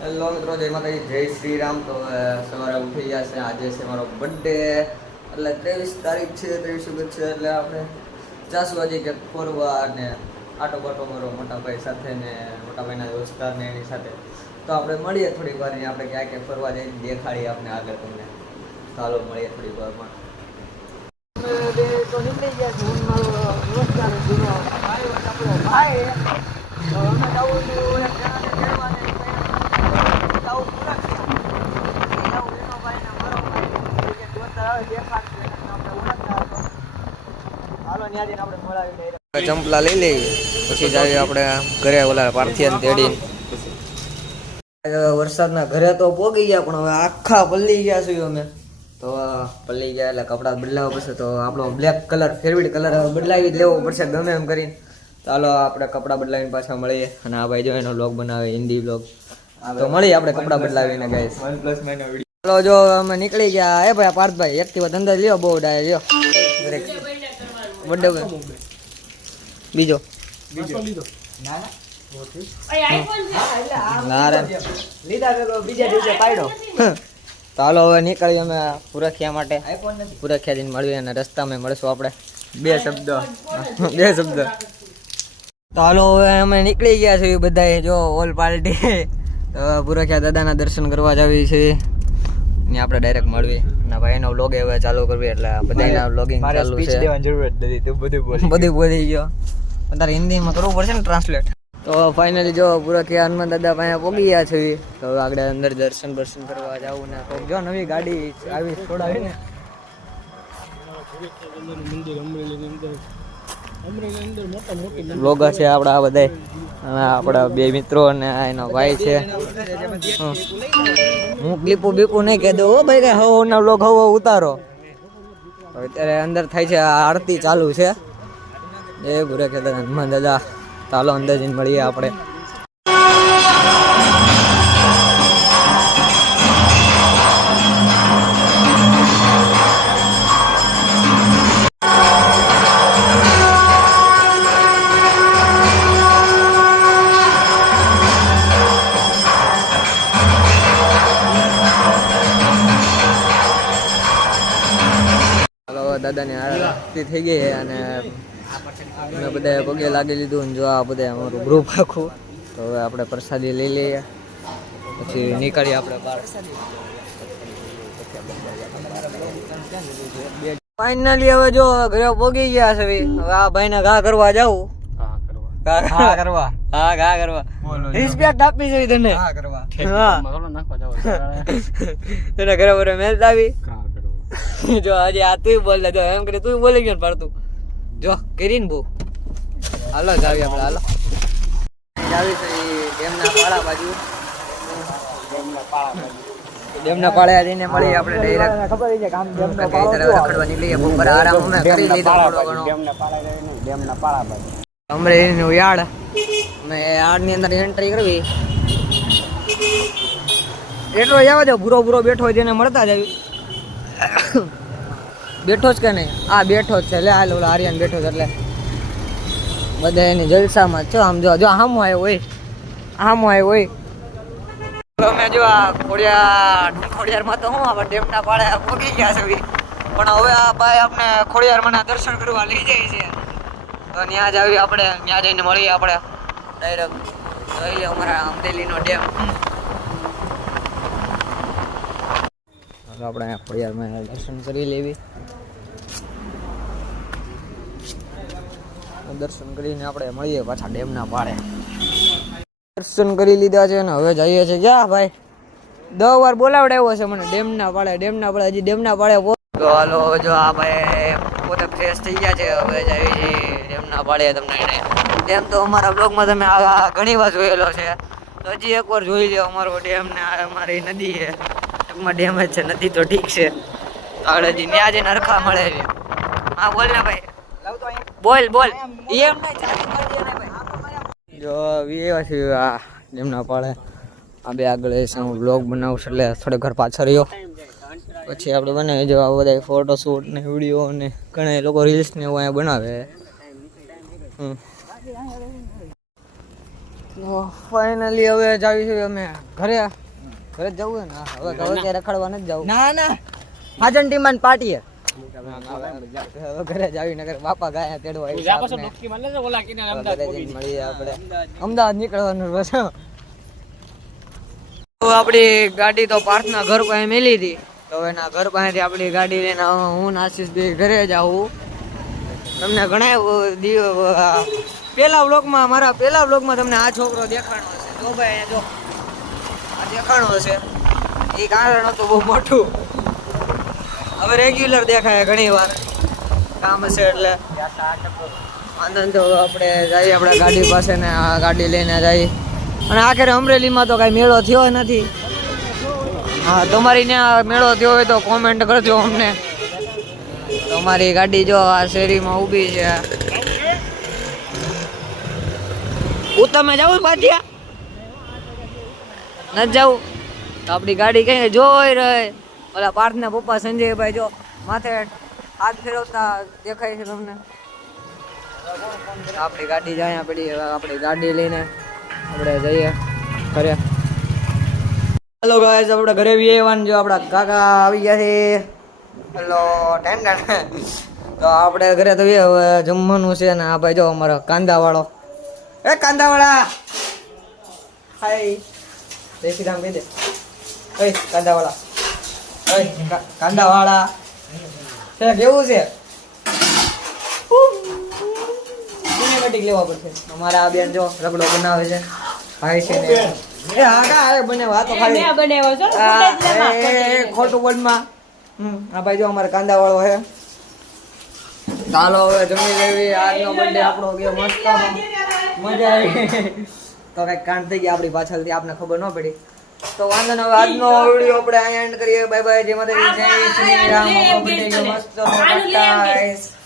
Hello મિત્રો, જય માતાજી, જય શ્રી રામ. તો સવારે ઉઠી ગયા છે. આજે છે મારો બર્થડે, એટલે 23 તારીખ છે, 23 ઓગસ્ટ છે. એટલે આપણે જાશું આજે ક્યાંક ફરવા અને આટો બાટો મારો મોટા ભાઈ સાથે ને મોટા ભાઈના દોસ્તાર ને એની સાથે. તો આપણે મળીએ થોડીક વાર, આપણે ક્યાં ક્યાં ફરવા જઈએ દેખાડીએ આપણે આગળ તમને. ચાલો મળીએ થોડીક વારમાં. તો નીકળી ગયા છે. હું મારો દોસ્તાર જૂનો ભાઈ આપણો ભાઈ. તો અમે જવું છું એક જણાને કહેવાને ચંપલા લઈ લઈએ, પછી જઈએ આપણે ઘરે ઓલા પાર્થિયાને તેડીને. વરસાદના ઘરે તો પોગી ગયા, પણ હવે આખા પલ્લી ગયા છીએ અમે. તો પલ્લી ગયા એટલે કપડાં બદલાવવા પડશે. તો આપણો બ્લેક કલર ફેવરિટ કલર બદલાવી જ લેવો પડશે ગમે એમ કરીને. ચાલો આપણે કપડાં બદલાવીને પાછા મળીએ. અને આ ભાઈ જો એનો વ્લોગ બનાવે, હિન્દી વ્લોગ. તો મળીએ આપણે કપડાં બદલાવીને ગાઈસ. ચાલો જો અમે નીકળી ગયા. એ ભાઈ પાર્થભાઈ એકથી વધુ અંદર લ્યો, બહુ ડાય લ્યો. બીજો ચાલો હવે નીકળીએ અમે પુરખિયા માટે. પુરખિયા જઈને મળીએ અને રસ્તામાં મળશું આપણે. બે શબ્દ ચાલો હવે અમે નીકળી ગયા છીએ બધા, જો ઓલ પાર્ટી. તો પુરખિયા દાદાના દર્શન કરવા જાવી છે ને આપણે ડાયરેક્ટ મળવી. અને ભાઈનો વ્લોગ હવે ચાલુ કરવી, એટલે બધાના વ્લોગિંગ ચાલુ છે. બધું બોલી ગયો, તારે હિન્દીમાં કરવું પડશે ને ટ્રાન્સલેટ. તો ફાઇનલી જો પુરખિયા હનુમાન દાદા પાસે પહોંચી ગયા છે. તો આગળ અંદર દર્શન કરવા જવું ને. તો જો નવી ગાડી આવી છોડાવી ને. બ્લોગર છે આપણા બધા, આપણા બે મિત્રો અને એનો ભાઈ છે. હું ક્લિપો બીપો નહીં કહી દઉં ભાઈ, કઈ હવો ના બ્લોગ હવો ઉતારો. અત્યારે અંદર થાય છે આરતી ચાલુ છે. એ પુરખિયા દાદા હનુમાન દાદા. ચાલો અંદર જઈને મળીએ આપણે. દાદાની આરતી થઈ ગઈ અને અમે બધા પગે લાગી લીધું. જો આ બધા અમારું ગ્રુપ આખું. તો હવે આપણે પ્રસાદી લઈ લઈએ, પછી નીકળીએ આપણે બહાર. ફાઇનલી હવે જો ઘરે પોગી ગયા છે. હવે આ ભાઈને ઘા કરવા જાવું. ઘા કરવા રિસ્પેક્ટ આપી છે તને. તને ઘરે બરે મેલતા આવી. જો આજે આ તું બોલ જો એમ કરી તું બોલી ગયો પડતું જો કરીને બહુ. હાલો જાવી આપણે, હાલો જાવી છે ડેમના પાળા બાજુ. ડેમના પાળા જઈને મળી આપણે ડાયરેક્ટ. ખબર છે કામ ડેમના પાળા રખડવા નીકળીએ. બપોર આરામ અમે કરી લીધો થોડો ઘણો. ડેમના પાળા બાજુ અમરેલીનું યાર્ડ. અમે યાર્ડની અંદર એન્ટ્રી કરવી. એટલો જવા દો, ભૂરો બેઠો હોય તેને મળતા જ આવી. બેઠો જ કે નહીં? આ બેઠો જ છે. લે હાલ ઓલા આર્યન બેઠો છે એટલે બધા એની જલસામાં છો. આમ જો હામો આવ્યો હોય. અમે જો આ ખોડિયારમાં તો હું આપણે ડેમના પાળે પહોંચી ગયા છે. પણ હવે આ ભાઈ આપણે ખોડિયારમાં દર્શન કરવા લઈ જાય છે. તો ત્યાં જ આવી આપણે, ત્યાં જઈને મળીએ આપણે ડાયરેક્ટ. જોઈ લે અમારા અમરેલીનો ડેમ. આપણે ખોડિયારમાં દર્શન કરી લેવી. દર્શન કરીને આપણે મળીએ પાછા ડેમના પાળે. દર્શન કરી લીધા છે ને હવે જઈએ છીએ ક્યાં ભાઈ? 10 વાર બોલાવડાવ્યો છે મને ડેમના પાળે. હજી ડેમના પાળે. તો હાલો જો આ ભાઈ પોતે ફ્રેશ થઈ ગયા છે. હવે જઈએ છીએ ડેમના પાળે. તમને ડેમ તો અમારા બ્લોગમાં તમે ઘણી વાર જોયેલો છે. તો હજી એકવાર જોઈ લો અમારો ડેમ ને અમારી નદી છે. ટૂંકમાં ડેમ જ છે, નદી તો ઠીક છે. આગળ હજી ત્યાં જઈને હરખા મળે છે. હા બોલ ને ભાઈ, બોલ એમ જો એવા છે આ ડેમના પાળે. આ બે આગળ હું બ્લોગ બનાવું છું એટલે થોડે ઘર પાછળ રહ્યો. પછી આપણે બનાવી જો આ બધા ફોટોશૂટ ને વિડીયો ને ઘણા લોકો રીલ્સ ને એવું અહીંયા બનાવે. ફાઇનલી હવે જાવી છે અમે ઘરે ઘરે જવું હે ને હવે ક્યારે રખડવા નથી જવું ના ના હાજન ટીમાન પાર્ટી હે હવે ઘરે જાવી નગર બાપા ગયા તેડવા મળીએ આપણે અમદાવાદ નીકળવાનું બસ તો આપણી ગાડી તો પાર્થના ઘર પાસે મેલી હતી તો એના ઘર પાસેથી આપણી ગાડી લઈને હું આશીષ બે ઘરે જાઉં તમને ઘણા પેલા બ્લોગમાં તમને આ છોકરો દેખાણો હશે જો ભાઈ અહીંયા જો આ દેખાણો હશે એ કારણ હતું બહુ મોટું હવે રેગ્યુલર દેખાય ઘણી વાર કામ હશે એટલે વાંધો તો આપણે જઈએ આપણા ગાડી પાસે ને આ ગાડી લઈને જઈએ અને આખરે અમરેલીમાં તો કાંઈ મેળો થયો નથી હા તમારી ત્યાં મેળો થયો હોય તો કોમેન્ટ કરજો અમને તમારી ગાડી જો આ શેરીમાં ઊભી છે તમે જાવ પાટિયા નથી જાવ તો આપણી ગાડી કઈ જોઈ રહે ઓલા પાર્થના પપ્પા સંજયભાઈ જો માથે હાથ ફેરવતા દેખાય છે તમને આપણી ગાડી જાય પડી આપણી ગાડી લઈને આપણે જઈએ ઘરે હેલો ગાઈસ આપણે ઘરે બી આવવાનું જો આપણા કાકા આવી ગયા છે હેલો ટેન્ડર તો આપણે ઘરે તો હવે જમવાનું છે ને આ ભાઈ જો અમારો કાંદાવાળો એ કાંદાવાળા હાય જય શ્રી રામ કહી દે ઓય કાંદાવાળા ઓય કાંદાવાળા છે કેવું છે સિનેમેટિક લેવા પડશે અમારા આ બેન જો રગડો બનાવે છે ભાઈ છે ને એ હા આવે બને વાતો ખાલી મે બનાવ્યો છો એ ખોટું બોલમાં આ ભાઈ જો અમારા કાંદાવાળો છે ચાલો હવે જમી લેવી આજનો બર્થડે આપણો ગયો મસ્ત મજા આવી તો કઈક કાંડ થઈ ગયા આપણી પાછળથી આપને ખબર ન પડી તો વાંધો ને હવે આજનો વિડીયો આપણે અહીંયા એન્ડ કરીએ બાય બાય જય માતાજી જય શ્રી રામ મસ્ત